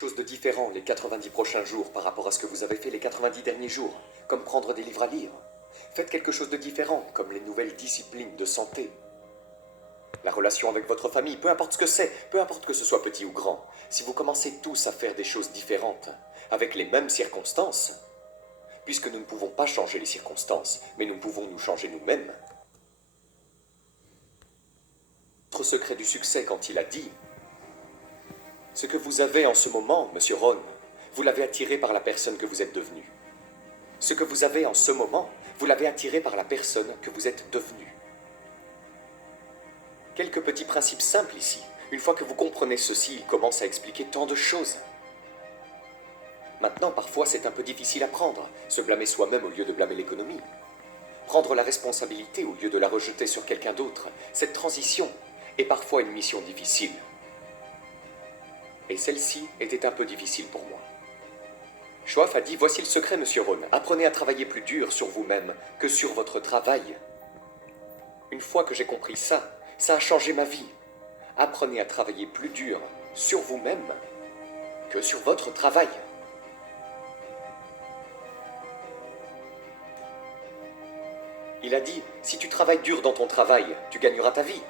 Chose de différent les 90 prochains jours par rapport à ce que vous avez fait les 90 derniers jours, comme prendre des livres à lire. Faites quelque chose de différent, comme les nouvelles disciplines de santé. La relation avec votre famille, peu importe ce que c'est, peu importe que ce soit petit ou grand, si vous commencez tous à faire des choses différentes, avec les mêmes circonstances, puisque nous ne pouvons pas changer les circonstances, mais nous pouvons nous changer nous-mêmes. Notre secret du succès quand il a dit « Ce que vous avez en ce moment, monsieur Ron, vous l'avez attiré par la personne que vous êtes devenu. Ce que vous avez en ce moment, vous l'avez attiré par la personne que vous êtes devenu. » Quelques petits principes simples ici. Une fois que vous comprenez ceci, il commence à expliquer tant de choses. Maintenant, parfois, c'est un peu difficile à prendre, se blâmer soi-même au lieu de blâmer l'économie. Prendre la responsabilité au lieu de la rejeter sur quelqu'un d'autre. Cette transition est parfois une mission difficile. Et celle-ci était un peu difficile pour moi. Schwab a dit « Voici le secret, monsieur Ron. Apprenez à travailler plus dur sur vous-même que sur votre travail. » Une fois que j'ai compris ça, ça a changé ma vie. Apprenez à travailler plus dur sur vous-même que sur votre travail. Il a dit « Si tu travailles dur dans ton travail, tu gagneras ta vie.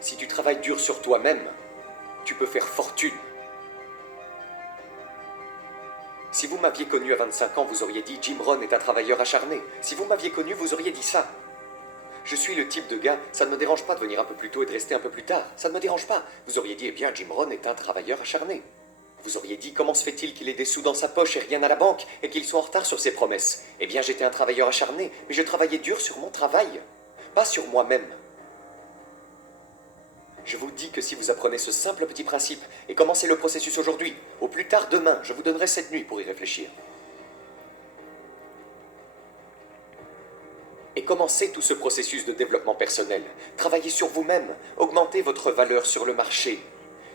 Si tu travailles dur sur toi-même, tu peux faire fortune. » Si vous m'aviez connu à 25 ans, vous auriez dit « Jim Rohn est un travailleur acharné. » Si vous m'aviez connu, vous auriez dit ça. Je suis le type de gars, ça ne me dérange pas de venir un peu plus tôt et de rester un peu plus tard. Ça ne me dérange pas. Vous auriez dit « Eh bien, Jim Rohn est un travailleur acharné. » Vous auriez dit « Comment se fait-il qu'il ait des sous dans sa poche et rien à la banque et qu'il soit en retard sur ses promesses ?» Eh bien, j'étais un travailleur acharné, mais je travaillais dur sur mon travail, pas sur moi-même. Je vous dis que si vous apprenez ce simple petit principe et commencez le processus aujourd'hui, au plus tard demain, je vous donnerai cette nuit pour y réfléchir. Et commencez tout ce processus de développement personnel. Travaillez sur vous-même, augmentez votre valeur sur le marché.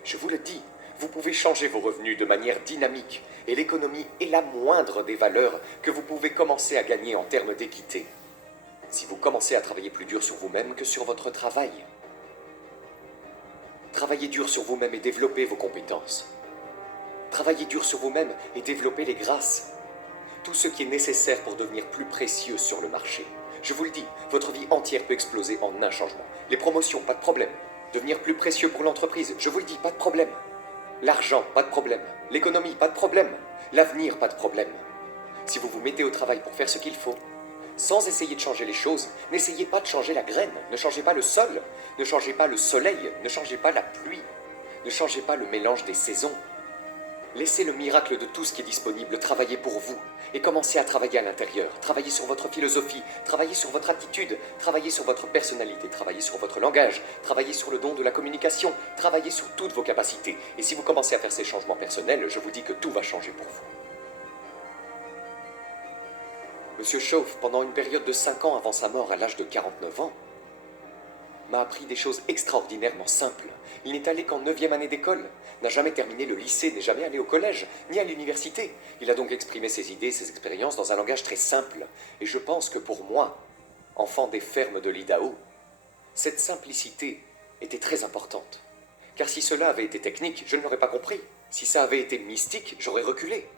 Je vous le dis, vous pouvez changer vos revenus de manière dynamique et l'économie est la moindre des valeurs que vous pouvez commencer à gagner en termes d'équité. Si vous commencez à travailler plus dur sur vous-même que sur votre travail. Travaillez dur sur vous-même et développez vos compétences. Travaillez dur sur vous-même et développez les grâces. Tout ce qui est nécessaire pour devenir plus précieux sur le marché. Je vous le dis, votre vie entière peut exploser en un changement. Les promotions, pas de problème. Devenir plus précieux pour l'entreprise, je vous le dis, pas de problème. L'argent, pas de problème. L'économie, pas de problème. L'avenir, pas de problème. Si vous vous mettez au travail pour faire ce qu'il faut, sans essayer de changer les choses, n'essayez pas de changer la graine, ne changez pas le sol, ne changez pas le soleil, ne changez pas la pluie, ne changez pas le mélange des saisons. Laissez le miracle de tout ce qui est disponible travailler pour vous et commencez à travailler à l'intérieur. Travaillez sur votre philosophie, travaillez sur votre attitude, travaillez sur votre personnalité, travaillez sur votre langage, travaillez sur le don de la communication, travaillez sur toutes vos capacités. Et si vous commencez à faire ces changements personnels, je vous dis que tout va changer pour vous. Monsieur Schauff, pendant une période de 5 ans avant sa mort à l'âge de 49 ans, m'a appris des choses extraordinairement simples. Il n'est allé qu'en 9e année d'école, n'a jamais terminé le lycée, n'est jamais allé au collège, ni à l'université. Il a donc exprimé ses idées, ses expériences dans un langage très simple. Et je pense que pour moi, enfant des fermes de l'Idaho, cette simplicité était très importante. Car si cela avait été technique, je ne l'aurais pas compris. Si ça avait été mystique, j'aurais reculé.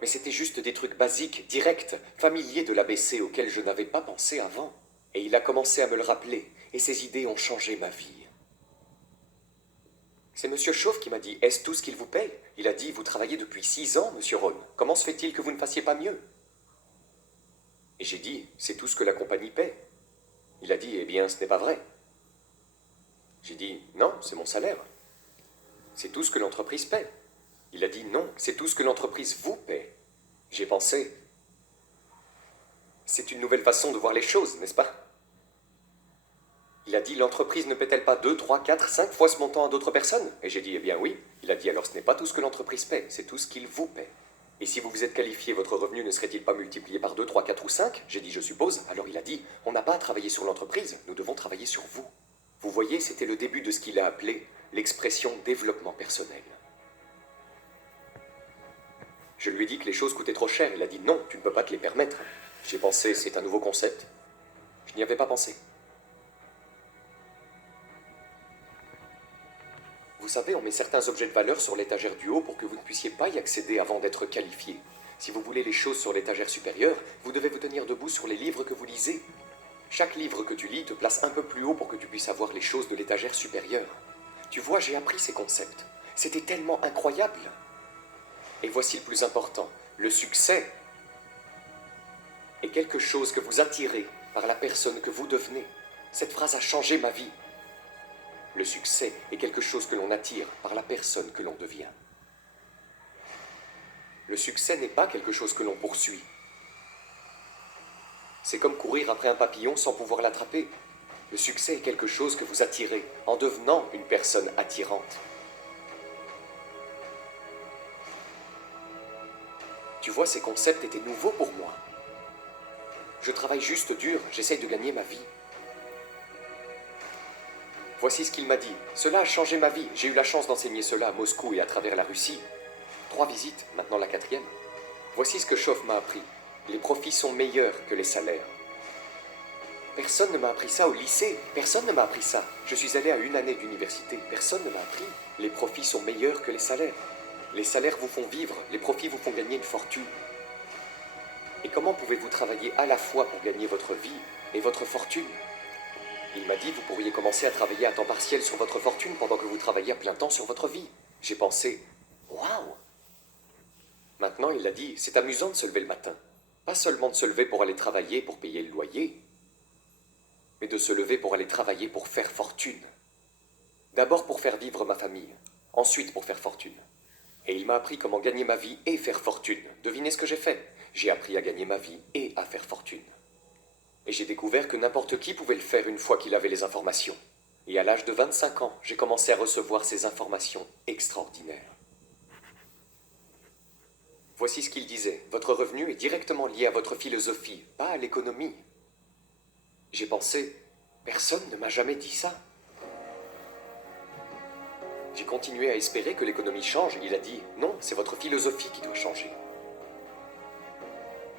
Mais c'était juste des trucs basiques, directs, familiers de l'ABC auxquels je n'avais pas pensé avant. Et il a commencé à me le rappeler, et ses idées ont changé ma vie. C'est Monsieur Schauff qui m'a dit « Est-ce tout ce qu'il vous paye ?» Il a dit « Vous travaillez depuis 6 ans, Monsieur Ron. Comment se fait-il que vous ne fassiez pas mieux ?» Et j'ai dit « C'est tout ce que la compagnie paie. » Il a dit « Eh bien, ce n'est pas vrai. » J'ai dit « Non, c'est mon salaire. C'est tout ce que l'entreprise paie. » Il a dit « Non, c'est tout ce que l'entreprise vous paie. » J'ai pensé « C'est une nouvelle façon de voir les choses, n'est-ce pas ?» Il a dit, l'entreprise ne paie-t-elle pas 2, 3, 4, 5 fois ce montant à d'autres personnes? Et j'ai dit, eh bien oui. Il a dit, alors ce n'est pas tout ce que l'entreprise paie, c'est tout ce qu'il vous paie. Et si vous vous êtes qualifié, votre revenu ne serait-il pas multiplié par 2, 3, 4 ou 5? J'ai dit, je suppose. Alors il a dit, on n'a pas à travailler sur l'entreprise, nous devons travailler sur vous. Vous voyez, c'était le début de ce qu'il a appelé l'expression développement personnel. Je lui ai dit que les choses coûtaient trop cher. Il a dit, non, tu ne peux pas te les permettre. J'ai pensé, c'est un nouveau concept. Je n'y avais pas pensé. Vous savez, on met certains objets de valeur sur l'étagère du haut pour que vous ne puissiez pas y accéder avant d'être qualifié. Si vous voulez les choses sur l'étagère supérieure, vous devez vous tenir debout sur les livres que vous lisez. Chaque livre que tu lis te place un peu plus haut pour que tu puisses avoir les choses de l'étagère supérieure. Tu vois, j'ai appris ces concepts. C'était tellement incroyable. Et voici le plus important. Le succès est quelque chose que vous attirez par la personne que vous devenez. Cette phrase a changé ma vie. Le succès est quelque chose que l'on attire par la personne que l'on devient. Le succès n'est pas quelque chose que l'on poursuit. C'est comme courir après un papillon sans pouvoir l'attraper. Le succès est quelque chose que vous attirez en devenant une personne attirante. Tu vois, ces concepts étaient nouveaux pour moi. Je travaille juste dur, j'essaye de gagner ma vie. Voici ce qu'il m'a dit. Cela a changé ma vie. J'ai eu la chance d'enseigner cela à Moscou et à travers la Russie. 3 visites, maintenant la 4e. Voici ce que Shoff m'a appris. Les profits sont meilleurs que les salaires. Personne ne m'a appris ça au lycée. Personne ne m'a appris ça. Je suis allé à 1 année d'université. Personne ne m'a appris. Les profits sont meilleurs que les salaires. Les salaires vous font vivre. Les profits vous font gagner une fortune. Et comment pouvez-vous travailler à la fois pour gagner votre vie et votre fortune? Il m'a dit, vous pourriez commencer à travailler à temps partiel sur votre fortune pendant que vous travaillez à plein temps sur votre vie. J'ai pensé, waouh! Maintenant, il a dit, c'est amusant de se lever le matin. Pas seulement de se lever pour aller travailler, pour payer le loyer, mais de se lever pour aller travailler pour faire fortune. D'abord pour faire vivre ma famille, ensuite pour faire fortune. Et il m'a appris comment gagner ma vie et faire fortune. Devinez ce que j'ai fait? J'ai appris à gagner ma vie et à faire fortune. Et j'ai découvert que n'importe qui pouvait le faire une fois qu'il avait les informations. Et à l'âge de 25 ans, j'ai commencé à recevoir ces informations extraordinaires. Voici ce qu'il disait. Votre revenu est directement lié à votre philosophie, pas à l'économie. J'ai pensé, personne ne m'a jamais dit ça. J'ai continué à espérer que l'économie change. Il a dit, non, c'est votre philosophie qui doit changer.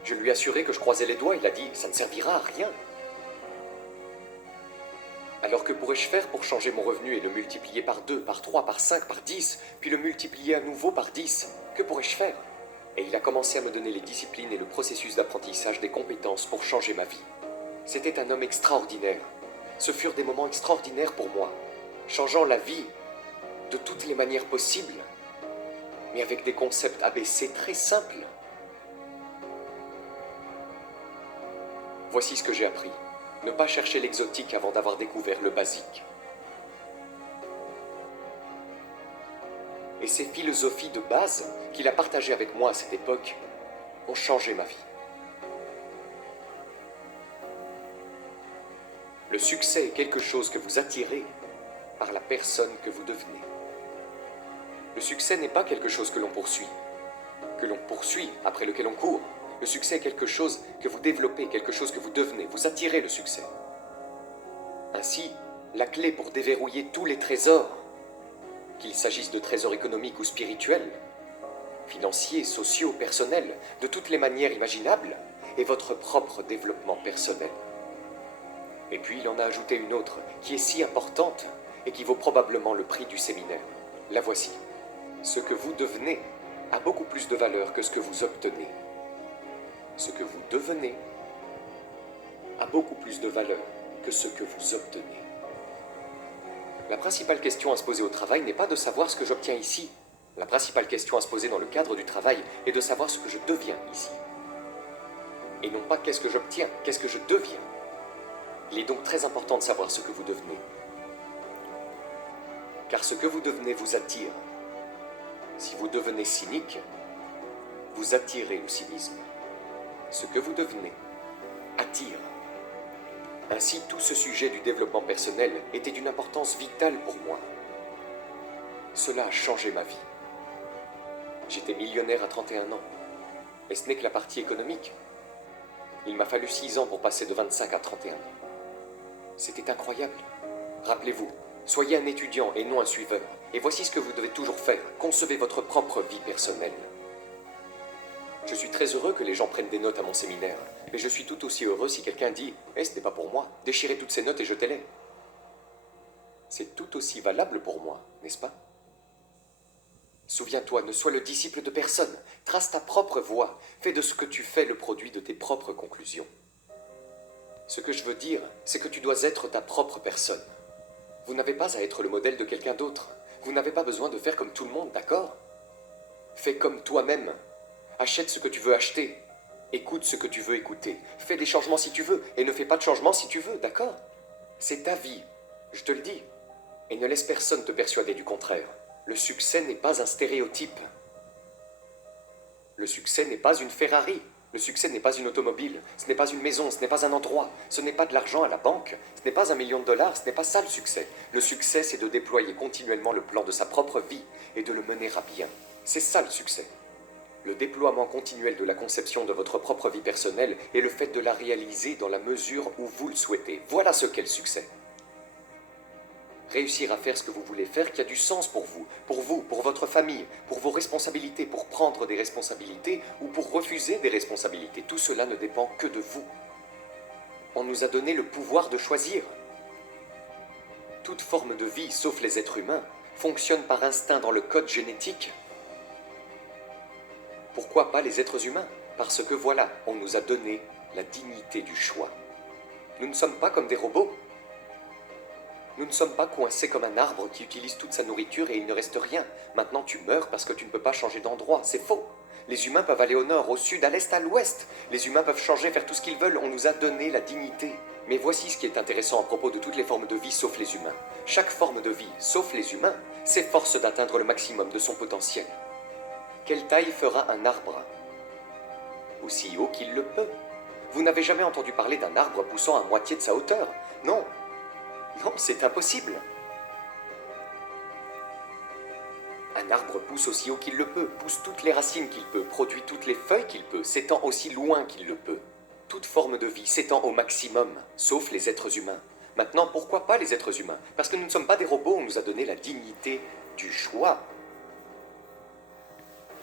Je lui ai assuré que je croisais les doigts. Il a dit, ça ne servira à rien. Alors que pourrais-je faire pour changer mon revenu et le multiplier par 2, par 3, par 5, par 10, puis le multiplier à nouveau par 10? Que pourrais-je faire? Et il a commencé à me donner les disciplines et le processus d'apprentissage des compétences pour changer ma vie. C'était un homme extraordinaire. Ce furent des moments extraordinaires pour moi, changeant la vie de toutes les manières possibles, mais avec des concepts ABC très simples. Voici ce que j'ai appris. Ne pas chercher l'exotique avant d'avoir découvert le basique. Et ces philosophies de base qu'il a partagées avec moi à cette époque ont changé ma vie. Le succès est quelque chose que vous attirez par la personne que vous devenez. Le succès n'est pas quelque chose que l'on poursuit, après lequel on court. Le succès est quelque chose que vous développez, quelque chose que vous devenez. Vous attirez le succès. Ainsi, la clé pour déverrouiller tous les trésors, qu'il s'agisse de trésors économiques ou spirituels, financiers, sociaux, personnels, de toutes les manières imaginables, est votre propre développement personnel. Et puis il en a ajouté une autre, qui est si importante et qui vaut probablement le prix du séminaire. La voici. Ce que vous devenez a beaucoup plus de valeur que ce que vous obtenez. Ce que vous devenez a beaucoup plus de valeur que ce que vous obtenez. La principale question à se poser au travail n'est pas de savoir ce que j'obtiens ici. La principale question à se poser dans le cadre du travail est de savoir ce que je deviens ici. Et non pas qu'est-ce que j'obtiens, qu'est-ce que je deviens. Il est donc très important de savoir ce que vous devenez. Car ce que vous devenez vous attire. Si vous devenez cynique, vous attirez le cynisme. Ce que vous devenez attire. Ainsi, tout ce sujet du développement personnel était d'une importance vitale pour moi. Cela a changé ma vie. J'étais millionnaire à 31 ans. Et ce n'est que la partie économique. Il m'a fallu 6 ans pour passer de 25 à 31 ans. C'était incroyable. Rappelez-vous, soyez un étudiant et non un suiveur. Et voici ce que vous devez toujours faire. Concevez votre propre vie personnelle. Je suis très heureux que les gens prennent des notes à mon séminaire. Mais je suis tout aussi heureux si quelqu'un dit « Eh, ce n'est pas pour moi. Déchirez toutes ces notes et jetez-les. » C'est tout aussi valable pour moi, n'est-ce pas? Souviens-toi, ne sois le disciple de personne. Trace ta propre voie. Fais de ce que tu fais le produit de tes propres conclusions. Ce que je veux dire, c'est que tu dois être ta propre personne. Vous n'avez pas à être le modèle de quelqu'un d'autre. Vous n'avez pas besoin de faire comme tout le monde, d'accord? Fais comme toi-même. Achète ce que tu veux acheter. Écoute ce que tu veux écouter. Fais des changements si tu veux, et ne fais pas de changements si tu veux, d'accord? C'est ta vie, je te le dis. Et ne laisse personne te persuader du contraire. Le succès n'est pas un stéréotype. Le succès n'est pas une Ferrari. Le succès n'est pas une automobile. Ce n'est pas une maison, ce n'est pas un endroit. Ce n'est pas de l'argent à la banque. Ce n'est pas $1 million. Ce n'est pas ça le succès. Le succès, c'est de déployer continuellement le plan de sa propre vie et de le mener à bien. C'est ça le succès. Le déploiement continuel de la conception de votre propre vie personnelle et le fait de la réaliser dans la mesure où vous le souhaitez. Voilà ce qu'est le succès. Réussir à faire ce que vous voulez faire qui a du sens pour vous, pour votre famille, pour vos responsabilités, pour prendre des responsabilités ou pour refuser des responsabilités. Tout cela ne dépend que de vous. On nous a donné le pouvoir de choisir. Toute forme de vie, sauf les êtres humains, fonctionne par instinct dans le code génétique. Pourquoi pas les êtres humains? Parce que voilà, on nous a donné la dignité du choix. Nous ne sommes pas comme des robots. Nous ne sommes pas coincés comme un arbre qui utilise toute sa nourriture et il ne reste rien. Maintenant tu meurs parce que tu ne peux pas changer d'endroit. C'est faux. Les humains peuvent aller au nord, au sud, à l'est, à l'ouest. Les humains peuvent changer, faire tout ce qu'ils veulent. On nous a donné la dignité. Mais voici ce qui est intéressant à propos de toutes les formes de vie sauf les humains. Chaque forme de vie, sauf les humains, s'efforce d'atteindre le maximum de son potentiel. Quelle taille fera un arbre? Aussi haut qu'il le peut. Vous n'avez jamais entendu parler d'un arbre poussant à moitié de sa hauteur? Non. Non, c'est impossible. Un arbre pousse aussi haut qu'il le peut, pousse toutes les racines qu'il peut, produit toutes les feuilles qu'il peut, s'étend aussi loin qu'il le peut. Toute forme de vie s'étend au maximum, sauf les êtres humains. Maintenant, pourquoi pas les êtres humains? Parce que nous ne sommes pas des robots, on nous a donné la dignité du choix.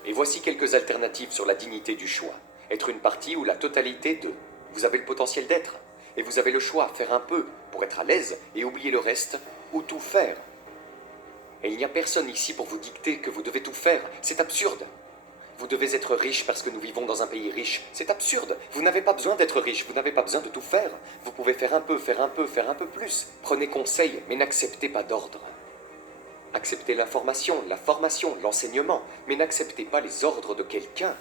Et voici quelques alternatives sur la dignité du choix. Être une partie ou la totalité de. Vous avez le potentiel d'être. Et vous avez le choix, faire un peu pour être à l'aise et oublier le reste, ou tout faire. Et il n'y a personne ici pour vous dicter que vous devez tout faire. C'est absurde. Vous devez être riche parce que nous vivons dans un pays riche. C'est absurde. Vous n'avez pas besoin d'être riche, vous n'avez pas besoin de tout faire. Vous pouvez faire un peu, faire un peu, faire un peu plus. Prenez conseil, mais n'acceptez pas d'ordre. Acceptez l'information, la formation, l'enseignement, mais n'acceptez pas les ordres de quelqu'un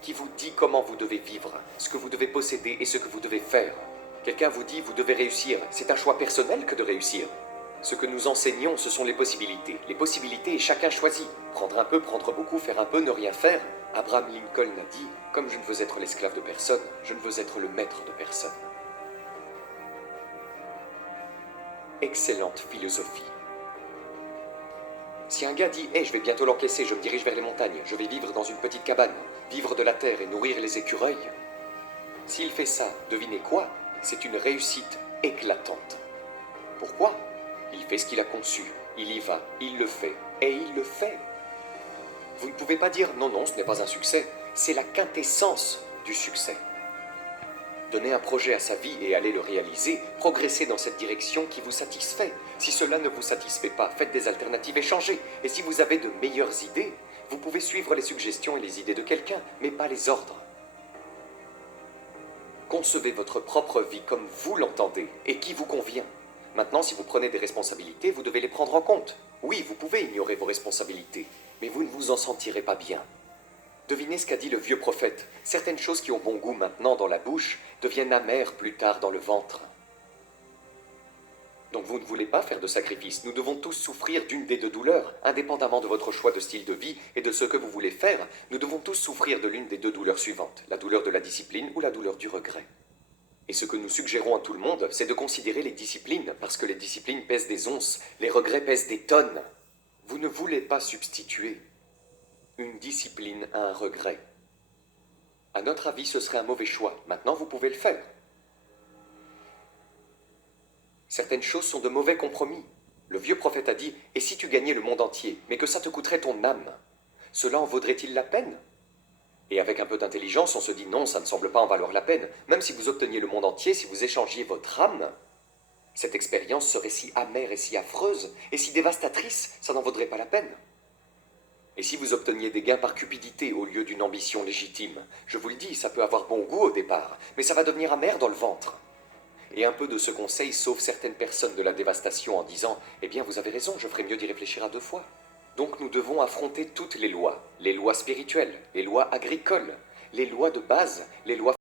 qui vous dit comment vous devez vivre, ce que vous devez posséder et ce que vous devez faire. Quelqu'un vous dit, vous devez réussir. C'est un choix personnel que de réussir. Ce que nous enseignons, ce sont les possibilités. Les possibilités, et chacun choisit. Prendre un peu, prendre beaucoup, faire un peu, ne rien faire. Abraham Lincoln a dit, comme je ne veux être l'esclave de personne, je ne veux être le maître de personne. Excellente philosophie. Si un gars dit « Hey, je vais bientôt l'encaisser, je me dirige vers les montagnes, je vais vivre dans une petite cabane, vivre de la terre et nourrir les écureuils », s'il fait ça, devinez quoi? C'est une réussite éclatante. Pourquoi? Il fait ce qu'il a conçu, il y va, il le fait, et il le fait. Vous ne pouvez pas dire « Non, non, ce n'est pas un succès », c'est la quintessence du succès. Donner un projet à sa vie et aller le réaliser, progresser dans cette direction qui vous satisfait. Si cela ne vous satisfait pas, faites des alternatives et changez. Et si vous avez de meilleures idées, vous pouvez suivre les suggestions et les idées de quelqu'un, mais pas les ordres. Concevez votre propre vie comme vous l'entendez et qui vous convient. Maintenant, si vous prenez des responsabilités, vous devez les prendre en compte. Oui, vous pouvez ignorer vos responsabilités, mais vous ne vous en sentirez pas bien. Devinez ce qu'a dit le vieux prophète. Certaines choses qui ont bon goût maintenant dans la bouche deviennent amères plus tard dans le ventre. Donc vous ne voulez pas faire de sacrifice. Nous devons tous souffrir d'une des deux douleurs, indépendamment de votre choix de style de vie et de ce que vous voulez faire. Nous devons tous souffrir de l'une des deux douleurs suivantes, la douleur de la discipline ou la douleur du regret. Et ce que nous suggérons à tout le monde, c'est de considérer les disciplines, parce que les disciplines pèsent des onces, les regrets pèsent des tonnes. Vous ne voulez pas substituer une discipline à un regret. À notre avis, ce serait un mauvais choix. Maintenant, vous pouvez le faire. Certaines choses sont de mauvais compromis. Le vieux prophète a dit « Et si tu gagnais le monde entier, mais que ça te coûterait ton âme, cela en vaudrait-il la peine ?» Et avec un peu d'intelligence, on se dit « Non, ça ne semble pas en valoir la peine. Même si vous obteniez le monde entier, si vous échangiez votre âme, cette expérience serait si amère et si affreuse, et si dévastatrice, ça n'en vaudrait pas la peine. » Et si vous obteniez des gains par cupidité au lieu d'une ambition légitime, je vous le dis, ça peut avoir bon goût au départ, mais ça va devenir amer dans le ventre. Et un peu de ce conseil sauve certaines personnes de la dévastation en disant « Eh bien, vous avez raison, je ferais mieux d'y réfléchir à deux fois ». Donc nous devons affronter toutes les lois spirituelles, les lois agricoles, les lois de base, les lois